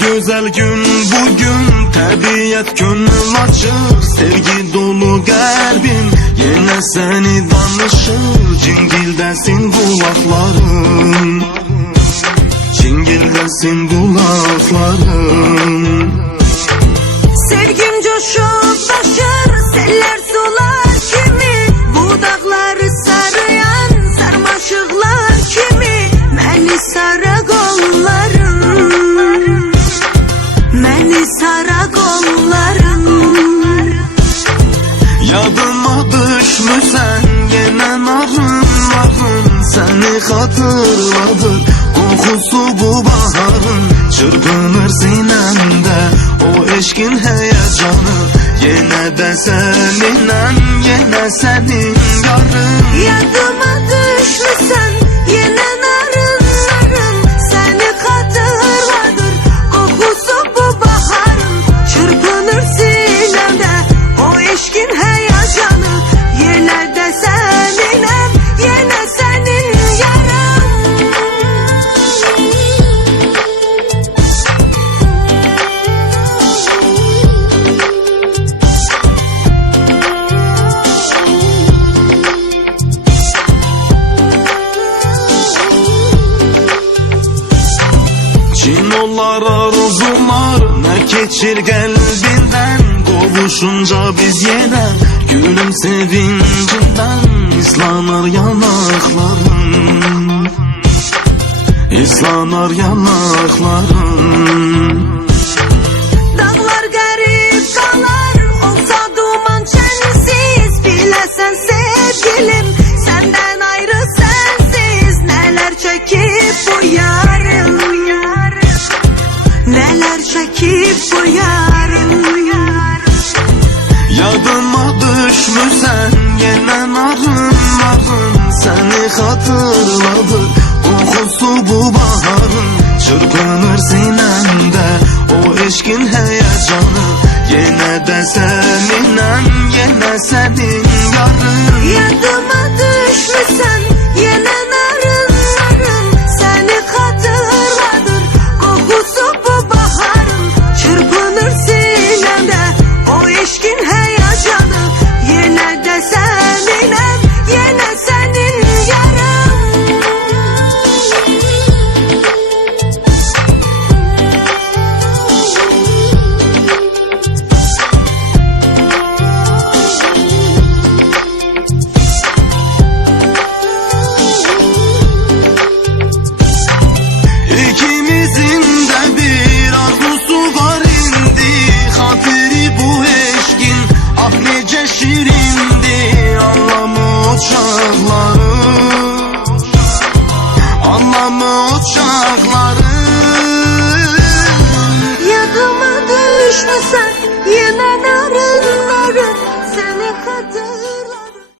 güzel gün bugün, təbiət gönül açır, sevgi dolu qəlbin yenə səni danışır. Cingildəsin qulaqların, cingildəsin qulaqların. Sevgim coşup taşır, seller sular kimi, bu dağları sarıyan sarmaşıklar kimi. Məni sara qollarım, məni sara qollarım. Yadıma düşmüsən yenə narın, səni xatırladır qoxusu bu baharın. Çırpınır sinəmdə o eşkin həyəcanı, yenə də səninəm, yenə sənin yarım. Yadıma düşmüsən yenə narın, səni xatırladır qoxusu bu baharın. Çırpınır sinəmdə o eşkin həyəcanı, yenə də səninəm, yenə sənin yarım. Çin olar arzular, nə keçir qəlbindən, qovuşunca biz yenə gülüm sevincindən. İslanır yanaqların, islanır yanaqların. Dağlar qərib qalar, olsa duman çənsiz, biləsən sevgilim, səndən ayrı sənsiz. Nələr çəkib bu yarım, nələr çəkib bu yarım. Yadıma düşmüsən yenə narın, səni xatırladır qoxusu bu baharın. Çırpınır sinəmdə o eşkin həyəcanı, yenə də səninəm, yenə sənin yarım. Yadıma düşmüsən yenə narın, səni xatırladır qoxusu bu baharın. Çırpınır sinəmdə o eşkin həyəcanı, yenə də səninəm, yenə sənin yarım. İkimizin də bir arzusu var indi, xatiri bu eşkin ah necə şirindi. Anlamı uçaqları, anlamı uçaqları. Yadıma düşmüsən